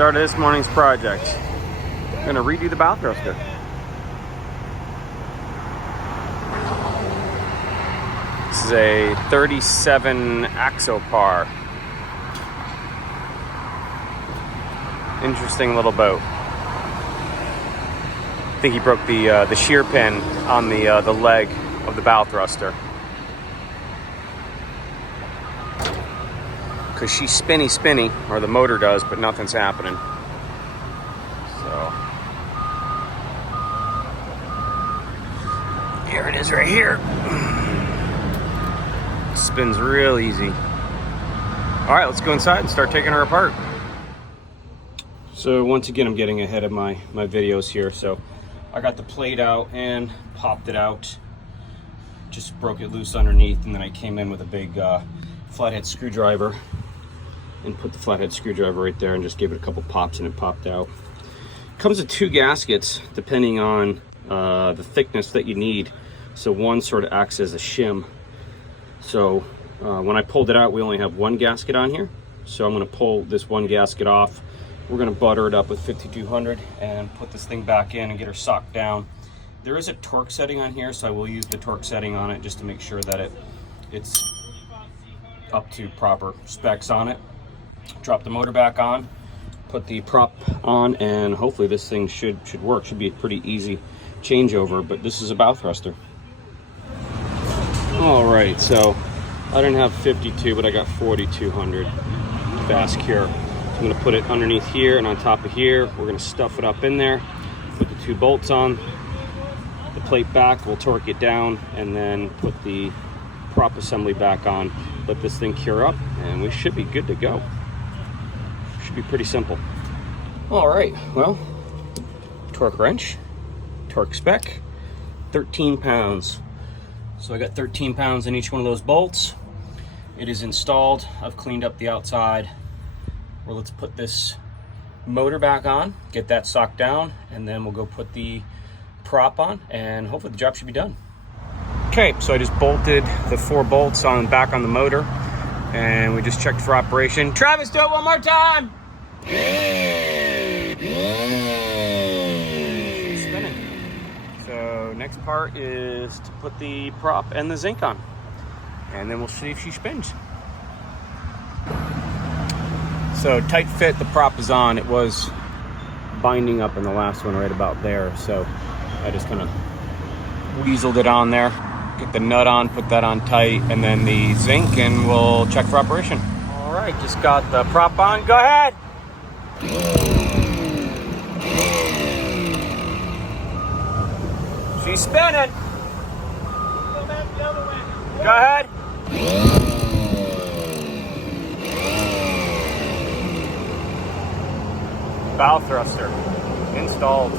Start of this morning's project. I'm gonna redo the bow thruster. This is a 37 Axopar. Interesting little boat. I think he broke the shear pin on the leg of the bow thruster. Because she's spinny, or the motor does, but nothing's happening. So, here it is right here. Spins real easy. All right, let's go inside and start taking her apart. So once again, I'm getting ahead of my videos here. So I got the plate out and popped it out. Just broke it loose underneath, and then I came in with a big flathead screwdriver and put the flathead screwdriver right there and just gave it a couple pops and it popped out. Comes with 2 gaskets depending on the thickness that you need. So one sort of acts as a shim. So when I pulled it out, we only have 1 gasket on here. So I'm going to pull this 1 gasket off. We're going to butter it up with 5200 and put this thing back in and get her socked down. There is a torque setting on here, so I will use the torque setting on it just to make sure that it's up to proper specs on it. Drop the motor back on, put the prop on, and hopefully this thing should work. Should be a pretty easy changeover, but this is a bow thruster. All right, so I didn't have 52, but I got 4200 fast cure. So I'm gonna put it underneath here and on top of here. We're gonna stuff it up in there, put the 2 bolts on, the plate back, we'll torque it down, and then put the prop assembly back on, let this thing cure up, and we should be good to go. Should be pretty simple. All right, well, torque wrench, torque spec, 13 pounds. So I got 13 pounds in each one of those bolts. It is installed. I've cleaned up the outside. Well, let's put this motor back on, get that socked down, and then we'll go put the prop on, and hopefully the job should be done. Okay, so I just bolted the 4 bolts back on the motor, and we just checked for operation. Travis, do it one more time! Spinning. So next part is to put the prop and the zinc on, and then we'll see if she spins. So tight fit, the prop is on. It was binding up in the last one right about there, so I just kind of weaseled it on there. Get the nut on, put that on tight, and then the zinc, and we'll check for operation. All right, just got the prop on. Go ahead. She's spinning. Go ahead. Bow thruster installed.